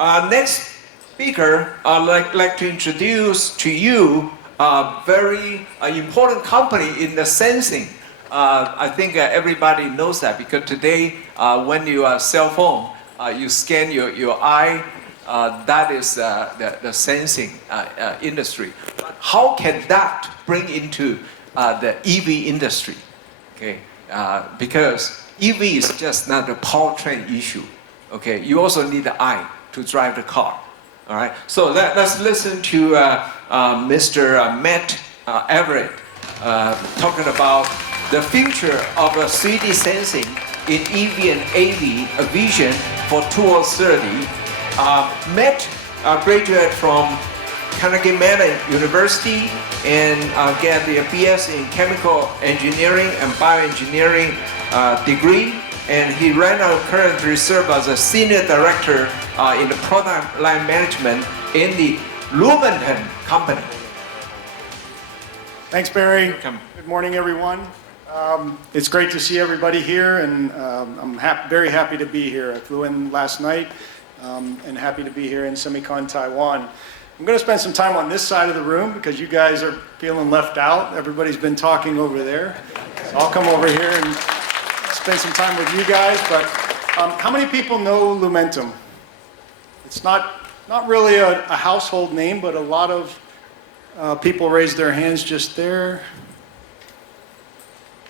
Next speaker, I'd like to introduce to you a very important company in the sensing. I think everybody knows that because today when you are cell phone, you scan your eye, that is the sensing industry. But how can that bring into the EV industry? Okay, because EV is just not a powertrain issue. Okay, you also need the eye to drive the car. All right, so let's listen to Mr. Matt Everett talking about the future of 3D sensing in EV and AV, a vision for 2030. Matt graduated from Carnegie Mellon University and get the BS in Chemical Engineering and Bioengineering degree. And he right now currently serves as a Senior Director in the Product Line Management in the Lumentum company. Thanks, Barry. Welcome. Good morning, everyone. It's great to see everybody here, and I'm very happy to be here. I flew in last night and happy to be here in SEMICON Taiwan. I'm going to spend some time on this side of the room because you guys are feeling left out. Everybody's been talking over there. So I'll come over here and spend some time with you guys. But how many people know Lumentum? It's not really a household name, but a lot of people raised their hands just there.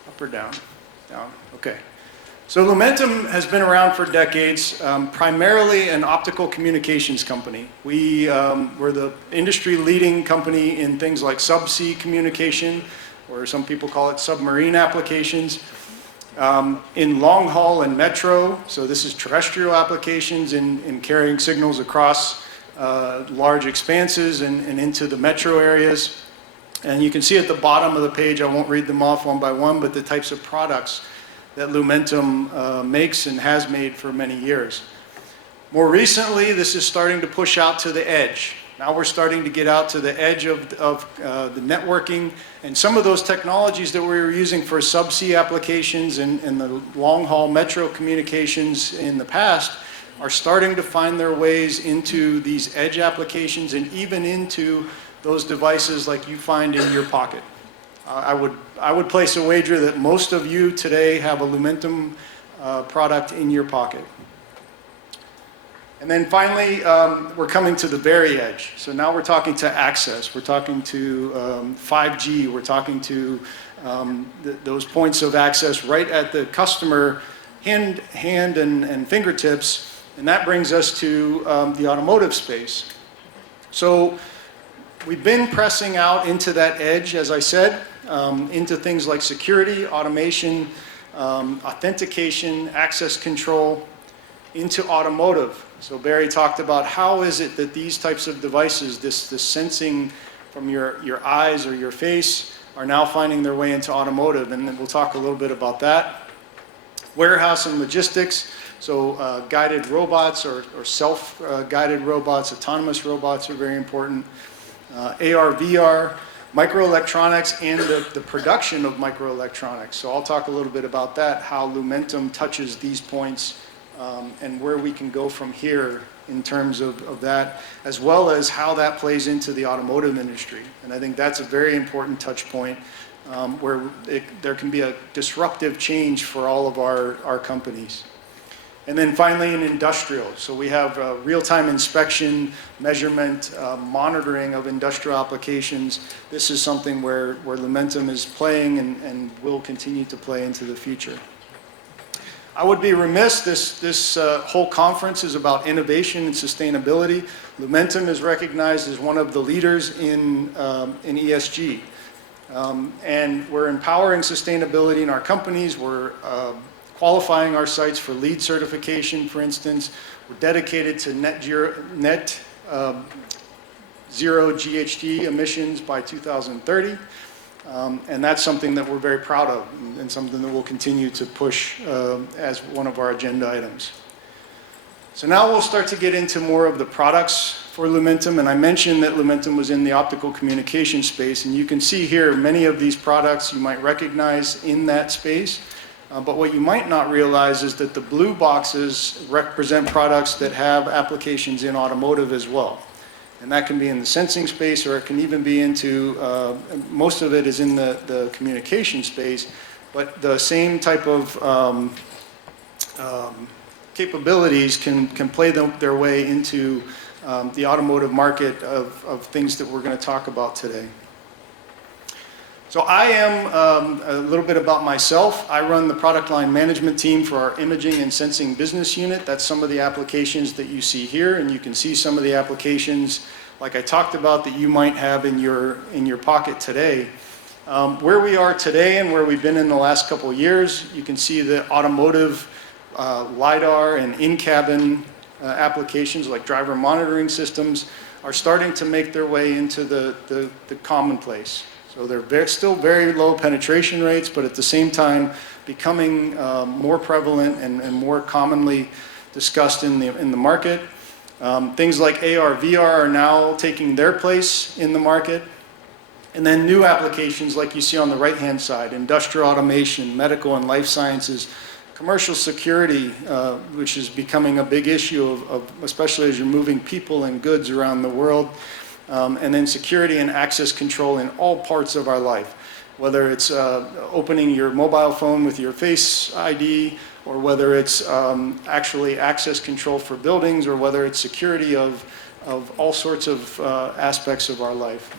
Up or down? Down. Okay. So Lumentum has been around for decades, primarily an optical communications company. We're the industry-leading company in things like subsea communication, or some people call it submarine applications, in long haul and metro. So this is terrestrial applications in carrying signals across large expanses and into the metro areas. And you can see at the bottom of the page, I won't read them off one by one, but the types of products that Lumentum makes and has made for many years. More recently, this is starting to push out to the edge. Now we're starting to get out to the edge of the networking, and some of those technologies that we were using for subsea applications and the long-haul metro communications in the past are starting to find their ways into these edge applications and even into those devices like you find in your pocket. I would place a wager that most of you today have a Lumentum product in your pocket. And then finally, we're coming to the very edge. So now we're talking to access, we're talking to 5G, we're talking to those points of access right at the customer hand and fingertips, and that brings us to the automotive space. So we've been pressing out into that edge, as I said, into things like security, automation, authentication, access control, into automotive. So Barry talked about how is it that these types of devices, this sensing from your eyes or your face, are now finding their way into automotive, and then we'll talk a little bit about that. Warehouse and logistics, so guided robots or self-guided robots, autonomous robots are very important. AR, VR, microelectronics, and the production of microelectronics. So I'll talk a little bit about that, how Lumentum touches these points and where we can go from here in terms of that, as well as how that plays into the automotive industry. And I think that's a very important touch point where there can be a disruptive change for all of our companies. And then finally in industrial. So we have real-time inspection, measurement, monitoring of industrial applications. This is something where Lumentum is playing and will continue to play into the future. I would be remiss, this whole conference is about innovation and sustainability. Lumentum is recognized as one of the leaders in ESG. And we're empowering sustainability in our companies. We're qualifying our sites for LEED certification, for instance. We're dedicated to net zero GHG emissions by 2030. And that's something that we're very proud of and something that we'll continue to push as one of our agenda items. So now we'll start to get into more of the products for Lumentum, and I mentioned that Lumentum was in the optical communication space, and you can see here many of these products you might recognize in that space. But what you might not realize is that the blue boxes represent products that have applications in automotive as well. And that can be in the sensing space, or it can even be into, most of it is in the communication space, but the same type of capabilities can play their way into the automotive market of things that we're going to talk about today. So I am, a little bit about myself. I run the product line management team for our imaging and sensing business unit. That's some of the applications that you see here, and you can see some of the applications, like I talked about, that you might have in your pocket today. Where we are today and where we've been in the last couple of years, you can see the automotive LiDAR and in-cabin applications like driver monitoring systems are starting to make their way into the commonplace. So they're still very low penetration rates, but at the same time becoming more prevalent and more commonly discussed in the market. Things like AR, VR are now taking their place in the market. And then new applications like you see on the right-hand side, industrial automation, medical and life sciences, commercial security, which is becoming a big issue especially as you're moving people and goods around the world. And then security and access control in all parts of our life, whether it's opening your mobile phone with your Face ID, or whether it's actually access control for buildings, or whether it's security of all sorts of aspects of our life.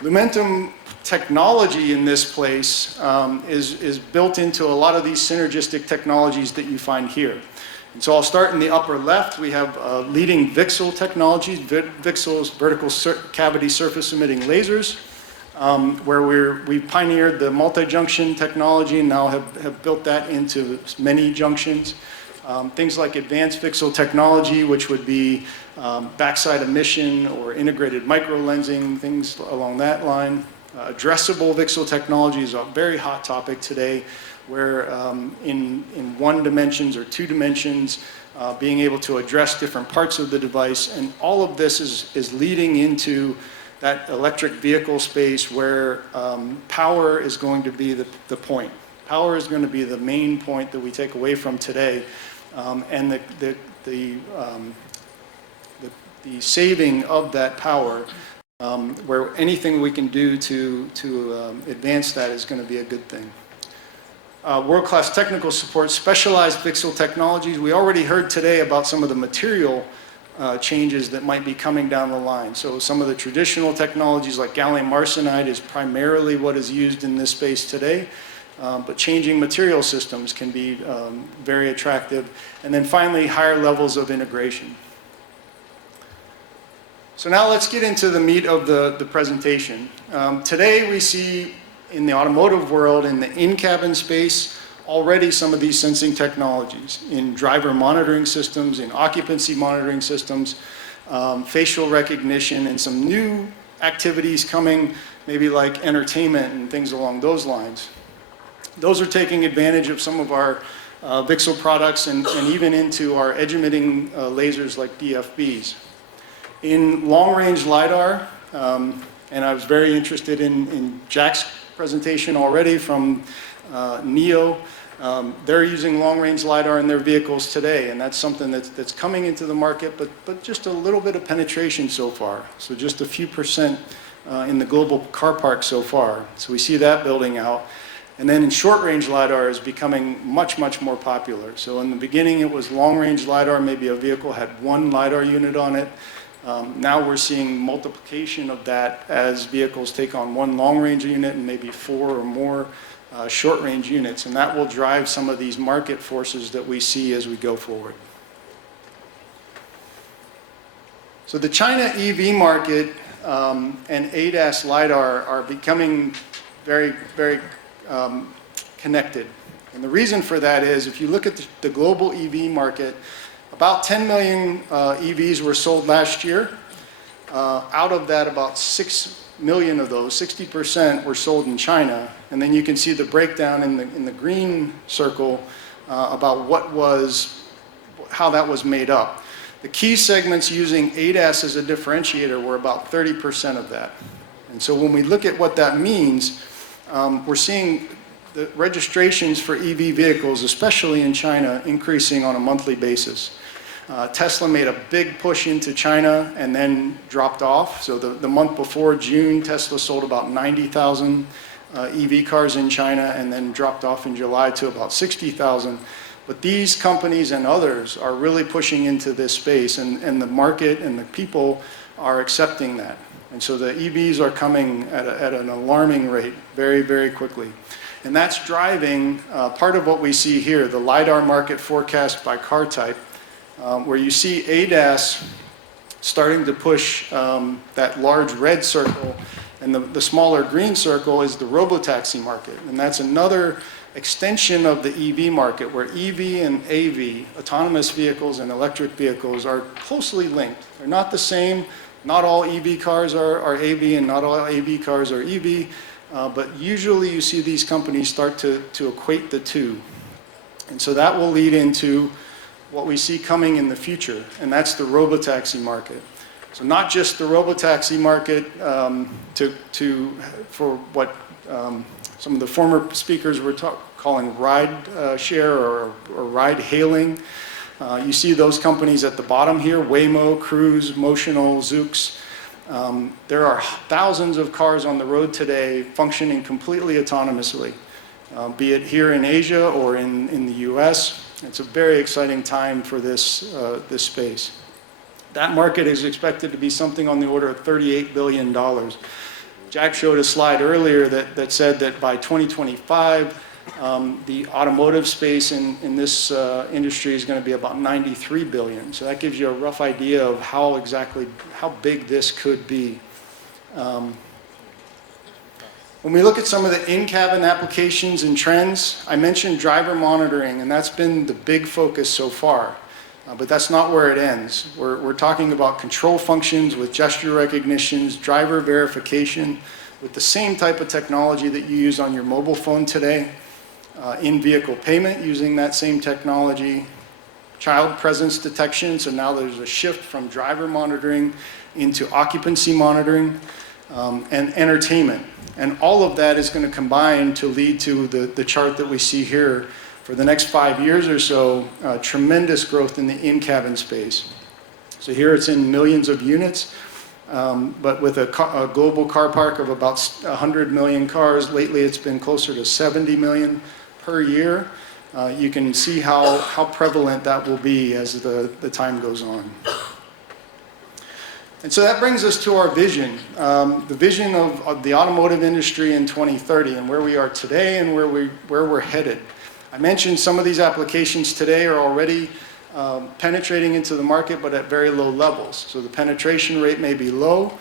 Lumentum technology in this place is built into a lot of these synergistic technologies that you find here. And so I'll start in the upper left. We have leading VCSEL technologies, VCSEL's vertical cavity surface emitting lasers, where we pioneered the multi-junction technology and now have built that into many junctions. Things like advanced VCSEL technology, which would be backside emission or integrated micro lensing, things along that line. Addressable VCSEL technology is a very hot topic today, where in one dimensions or two dimensions, being able to address different parts of the device. And all of this is leading into that electric vehicle space where power is going to be the point. Power is going to be the main point that we take away from today. And the saving of that power, where anything we can do to advance that is going to be a good thing. World-class technical support, specialized VCSEL technologies. We already heard today about some of the material changes that might be coming down the line. So some of the traditional technologies like gallium arsenide is primarily what is used in this space today, but changing material systems can be very attractive. And then finally, higher levels of integration. So now let's get into the meat of the presentation. Today we see in the automotive world, in the in-cabin space, already some of these sensing technologies in driver monitoring systems, in occupancy monitoring systems, facial recognition, and some new activities coming, maybe like entertainment and things along those lines. Those are taking advantage of some of our VCSEL products and even into our edge-emitting lasers like DFBs. In long-range LiDAR, and I was very interested in Jack's presentation already from NEO. They're using long-range LiDAR in their vehicles today, and that's something that's coming into the market, but just a little bit of penetration so far. So just a few percent in the global car park so far. So we see that building out. And then in short-range LiDAR is becoming much, much more popular. So in the beginning it was long-range LiDAR, maybe a vehicle had one LiDAR unit on it. Now we're seeing multiplication of that as vehicles take on one long-range unit and maybe four or more short-range units, and that will drive some of these market forces that we see as we go forward. So the China EV market and ADAS LiDAR are becoming very, very connected. And the reason for that is if you look at the global EV market, about 10 million EVs were sold last year. Out of that, about 6 million of those, 60%, were sold in China. And then you can see the breakdown in the green circle about how that was made up. The key segments using ADAS as a differentiator were about 30% of that. And so when we look at what that means, we're seeing the registrations for EV vehicles, especially in China, increasing on a monthly basis. Tesla made a big push into China and then dropped off. So the month before, June, Tesla sold about 90,000 EV cars in China and then dropped off in July to about 60,000. But these companies and others are really pushing into this space, and the market and the people are accepting that. And so the EVs are coming at an alarming rate very, very quickly. And that's driving part of what we see here, the LiDAR market forecast by car type, where you see ADAS starting to push that large red circle, and the smaller green circle is the robotaxi market. And that's another extension of the EV market, where EV and AV, autonomous vehicles and electric vehicles, are closely linked. They're not the same. Not all EV cars are AV and not all AV cars are EV, but usually you see these companies start to equate the two. And so that will lead into what we see coming in the future, and that's the robotaxi market. So not just the robotaxi market for what some of the former speakers were calling ride share or ride hailing. You see those companies at the bottom here, Waymo, Cruise, Motional, Zoox. There are thousands of cars on the road today functioning completely autonomously, be it here in Asia or in the US. It's a very exciting time for this space. That market is expected to be something on the order of $38 billion. Jack showed a slide earlier that said that by 2025, the automotive space in this industry is going to be about $93 billion. So that gives you a rough idea of how big this could be. When we look at some of the in-cabin applications and trends, I mentioned driver monitoring, and that's been the big focus so far. But that's not where it ends. We're talking about control functions with gesture recognitions, driver verification, with the same type of technology that you use on your mobile phone today, in-vehicle payment using that same technology, child presence detection, so now there's a shift from driver monitoring into occupancy monitoring, and entertainment. And all of that is going to combine to lead to the chart that we see here. For the next 5 years or so, tremendous growth in the in-cabin space. So here it's in millions of units, but with a global car park of about 100 million cars. Lately it's been closer to 70 million per year. You can see how prevalent that will be as the time goes on. And so that brings us to our vision, the vision of the automotive industry in 2030 and where we are today and where we're headed. I mentioned some of these applications today are already penetrating into the market, but at very low levels. So the penetration rate may be low.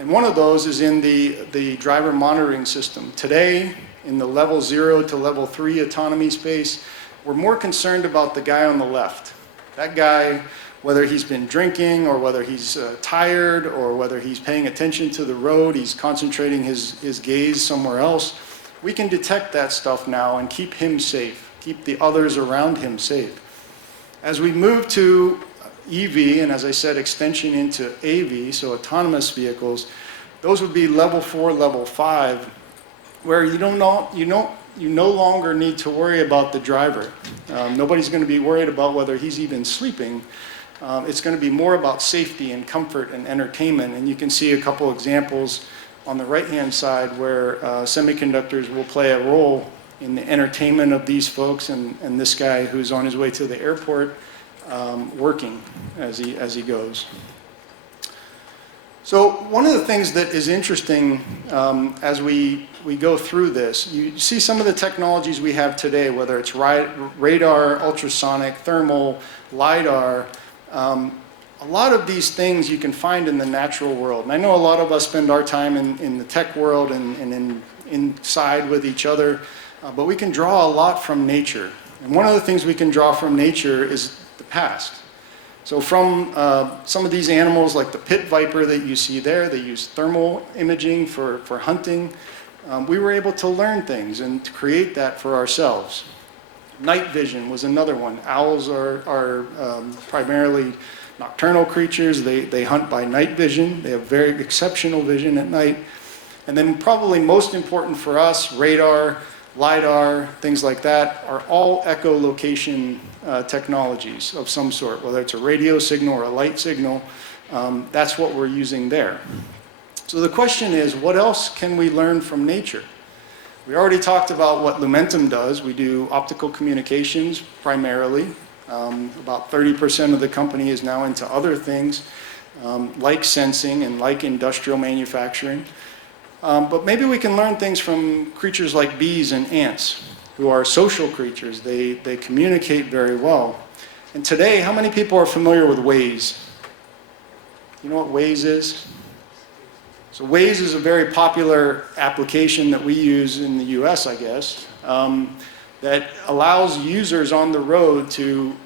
And one of those is in the driver monitoring system. Today, in the level 0 to level 3 autonomy space, we're more concerned about the guy on the left. That guy, whether he's been drinking or whether he's tired or whether he's paying attention to the road, he's concentrating his gaze somewhere else. We can detect that stuff now and keep him safe. Keep the others around him safe. As we move to EV, and as I said, extension into AV, so autonomous vehicles, those would be level 4, level 5, where you no longer need to worry about the driver. Nobody's going to be worried about whether he's even sleeping. It's going to be more about safety and comfort and entertainment, and you can see a couple examples on the right-hand side where semiconductors will play a role in the entertainment of these folks and this guy who's on his way to the airport working as he goes. So one of the things that is interesting as we go through this, you see some of the technologies we have today, whether it's radar, ultrasonic, thermal, LiDAR. A lot of these things you can find in the natural world. And I know a lot of us spend our time in the tech world and inside with each other. But we can draw a lot from nature. And one of the things we can draw from nature is the past. So from some of these animals like the pit viper that you see there, they use thermal imaging for hunting. We were able to learn things and to create that for ourselves. Night vision was another one. Owls are primarily nocturnal creatures. They hunt by night vision. They have very exceptional vision at night. And then probably most important for us, radar. LiDAR, things like that, are all echolocation technologies of some sort, whether it's a radio signal or a light signal. That's what we're using there. So the question is, what else can we learn from nature? We already talked about what Lumentum does. We do optical communications primarily. About 30% of the company is now into other things, like sensing and like industrial manufacturing. But maybe we can learn things from creatures like bees and ants, who are social creatures. They communicate very well. And today, how many people are familiar with Waze? You know what Waze is? So Waze is a very popular application that we use in the US, I guess, that allows users on the road to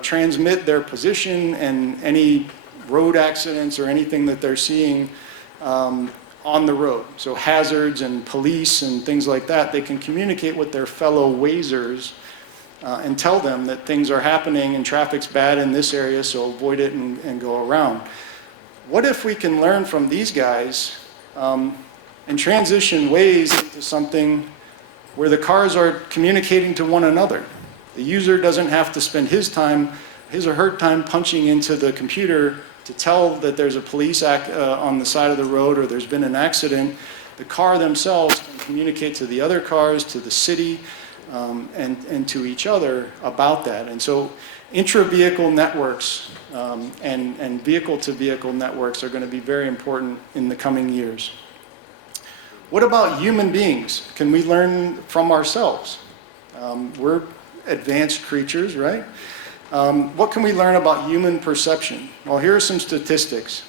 transmit their position and any road accidents or anything that they're seeing on the road. So hazards and police and things like that, they can communicate with their fellow Wazers and tell them that things are happening and traffic's bad in this area, so avoid it and go around. What if we can learn from these guys and transition Waze into something where the cars are communicating to one another? The user doesn't have to spend his or her time punching into the computer to tell that there's a police on the side of the road or there's been an accident. The car themselves can communicate to the other cars, to the city, and to each other about that. And so intra-vehicle networks and vehicle-to-vehicle networks are going to be very important in the coming years. What about human beings? Can we learn from ourselves? We're advanced creatures, right? What can we learn about human perception? Well, here are some statistics.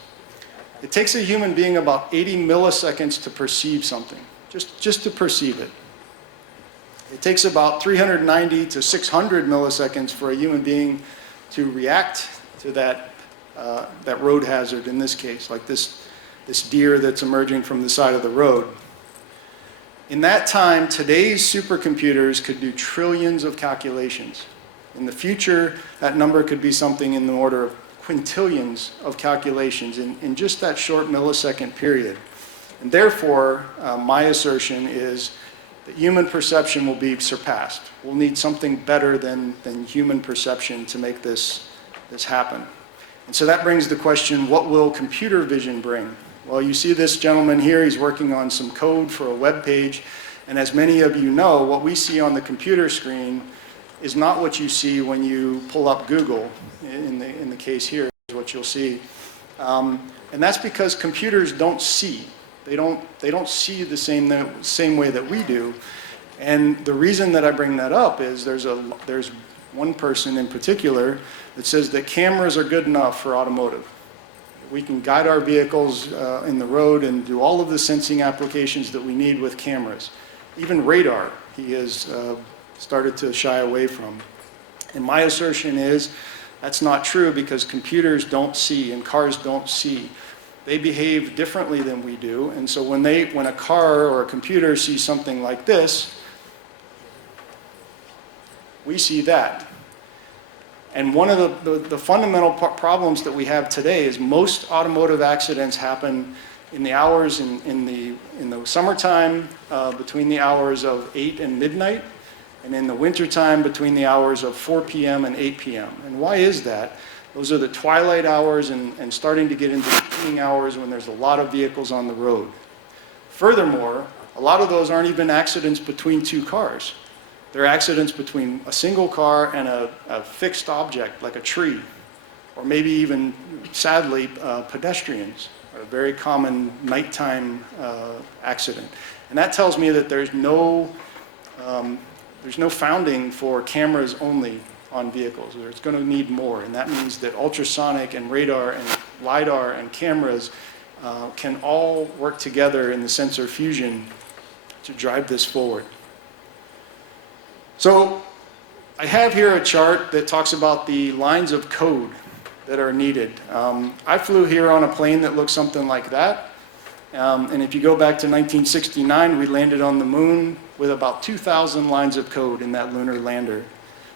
It takes a human being about 80 milliseconds to perceive something, just to perceive it. It takes about 390 to 600 milliseconds for a human being to react to that road hazard, in this case, like this deer that's emerging from the side of the road. In that time, today's supercomputers could do trillions of calculations. In the future, that number could be something in the order of quintillions of calculations in just that short millisecond period. And therefore, my assertion is that human perception will be surpassed. We'll need something better than human perception to make this happen. And so that brings the question, what will computer vision bring? Well, you see this gentleman here, he's working on some code for a web page. And as many of you know, what we see on the computer screen is not what you see when you pull up Google. In the case here is what you'll see. And that's because computers don't see. They don't see the same way that we do. And the reason that I bring that up is there's one person in particular that says that cameras are good enough for automotive. We can guide our vehicles in the road and do all of the sensing applications that we need with cameras. Even radar, he has started to shy away from. And my assertion is that's not true because computers don't see and cars don't see. They behave differently than we do. And so when a car or a computer sees something like this, we see that. And one of the fundamental problems that we have today is most automotive accidents happen in the hours in the summertime between the hours of 8 and midnight, and in the wintertime between the hours of 4 p.m. and 8 p.m. And why is that? Those are the twilight hours and starting to get into the evening hours when there's a lot of vehicles on the road. Furthermore, a lot of those aren't even accidents between two cars. They're accidents between a single car and a fixed object like a tree, or maybe even, sadly, pedestrians. A very common nighttime accident. And that tells me that there's no founding for cameras only on vehicles. There's going to need more, and that means that ultrasonic and radar and LiDAR and cameras can all work together in the sensor fusion to drive this forward. So I have here a chart that talks about the lines of code that are needed. I flew here on a plane that looks something like that. And if you go back to 1969, we landed on the moon with about 2,000 lines of code in that lunar lander.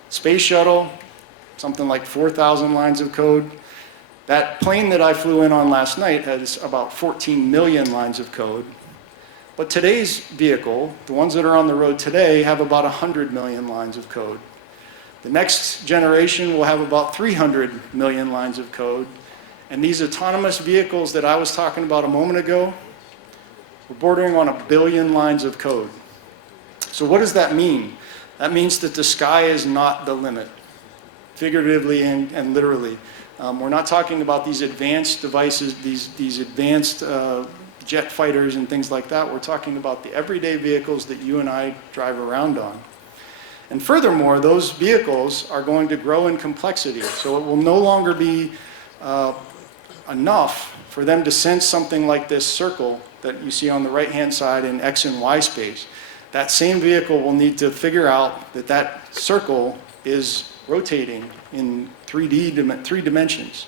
Space shuttle, something like 4,000 lines of code. That plane that I flew in on last night has about 14 million lines of code. But today's vehicle, the ones that are on the road today, have about 100 million lines of code. The next generation will have about 300 million lines of code. And these autonomous vehicles that I was talking about a moment ago, we're bordering on 1 billion lines of code. So what does that mean? That means that the sky is not the limit, figuratively and literally. We're not talking about these advanced devices, these advanced jet fighters and things like that. We're talking about the everyday vehicles that you and I drive around on. And furthermore, those vehicles are going to grow in complexity. So it will no longer be enough for them to sense something like this circle that you see on the right-hand side in X and Y space. That same vehicle will need to figure out that that circle is rotating in three dimensions.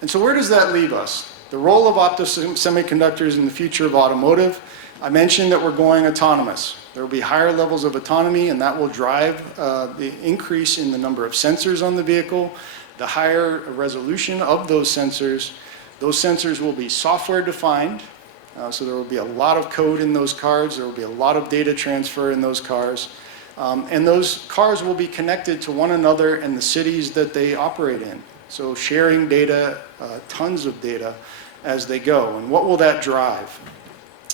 And so where does that leave us? The role of Opto semiconductors in the future of automotive. I mentioned that we're going autonomous. There will be higher levels of autonomy, and that will drive the increase in the number of sensors on the vehicle, the higher resolution of those sensors. Those sensors will be software defined, so there will be a lot of code in those cars. There will be a lot of data transfer in those cars. And those cars will be connected to one another and the cities that they operate in. So sharing data, tons of data as they go. And what will that drive?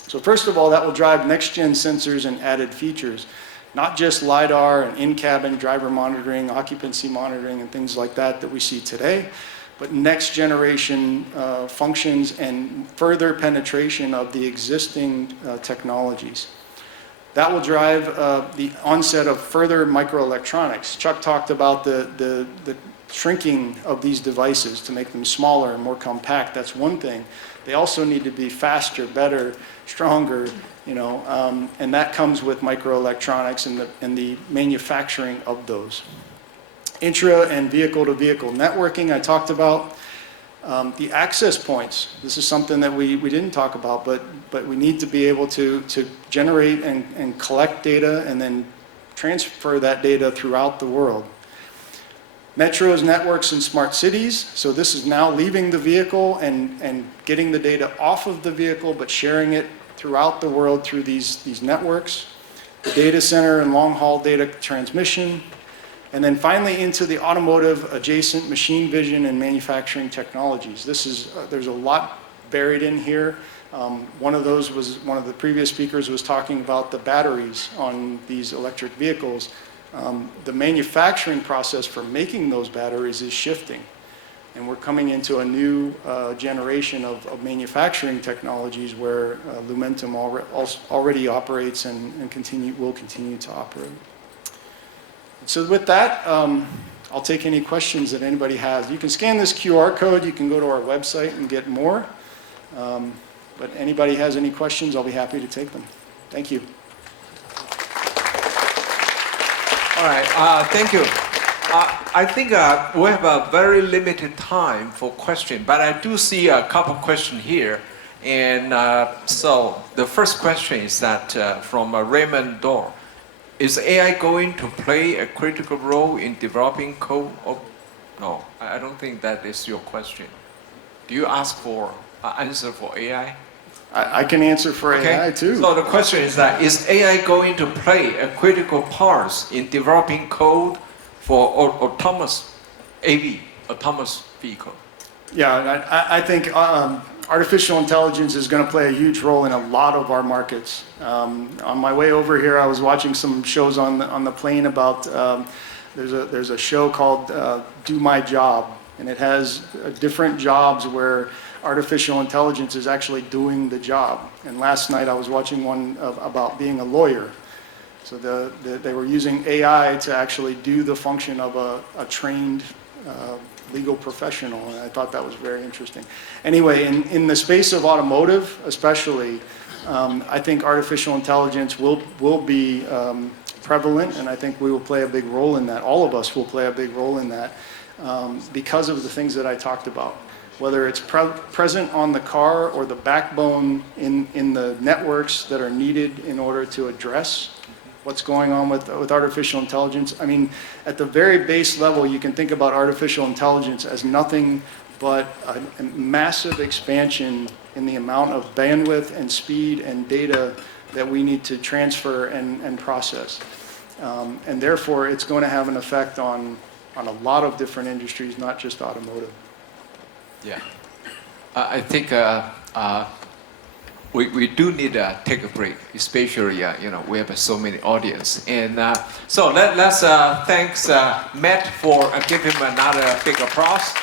So first of all, that will drive next-gen sensors and added features, not just LiDAR and in-cabin driver monitoring, occupancy monitoring, and things like that that we see today, but next-generation functions and further penetration of the existing technologies. That will drive the onset of further microelectronics. Chuck talked about the shrinking of these devices to make them smaller and more compact. That's one thing. They also need to be faster, better, stronger, and that comes with microelectronics and the manufacturing of those. Intra and vehicle-to-vehicle networking I talked about. The access points, this is something that we didn't talk about, but we need to be able to generate and collect data and then transfer that data throughout the world. Metros, networks, and smart cities. So this is now leaving the vehicle and getting the data off of the vehicle, but sharing it throughout the world through these networks. The data center and long-haul data transmission. And then finally into the automotive adjacent machine vision and manufacturing technologies. There's a lot buried in here. One of the previous speakers was talking about the batteries on these electric vehicles. The manufacturing process for making those batteries is shifting. And we're coming into a new generation of manufacturing technologies where Lumentum already operates and will continue to operate. So with that, I'll take any questions that anybody has. You can scan this QR code, you can go to our website and get more. But anybody has any questions, I'll be happy to take them. Thank you. All right, thank you. I think we have a very limited time for questions, but I do see a couple questions here. And so the first question is that from Raymond Dorr. Is AI going to play a critical role in developing code? No, I don't think that is your question. Do you ask for an answer for AI? I can answer for AI too. So the question is that, is AI going to play a critical part in developing code for autonomous AV, autonomous vehicle? Yeah, I think artificial intelligence is going to play a huge role in a lot of our markets. On my way over here, I was watching some shows on the plane about, there's a show called Do My Job, and it has different jobs where artificial intelligence is actually doing the job. And last night I was watching one about being a lawyer. So they were using AI to actually do the function of a trained legal professional, and I thought that was very interesting. Anyway, in the space of automotive especially, I think artificial intelligence will be prevalent, and I think we will play a big role in that. All of us will play a big role in that because of the things that I talked about. Whether it's present on the car or the backbone in the networks that are needed in order to address what's going on with artificial intelligence. I mean, at the very base level, you can think about artificial intelligence as nothing but a massive expansion in the amount of bandwidth and speed and data that we need to transfer and process. And therefore, it's going to have an effect on a lot of different industries, not just automotive. Yeah. I think we do need to take a break, especially, we have so many audience. And so let's thanks Matt for giving him another big applause.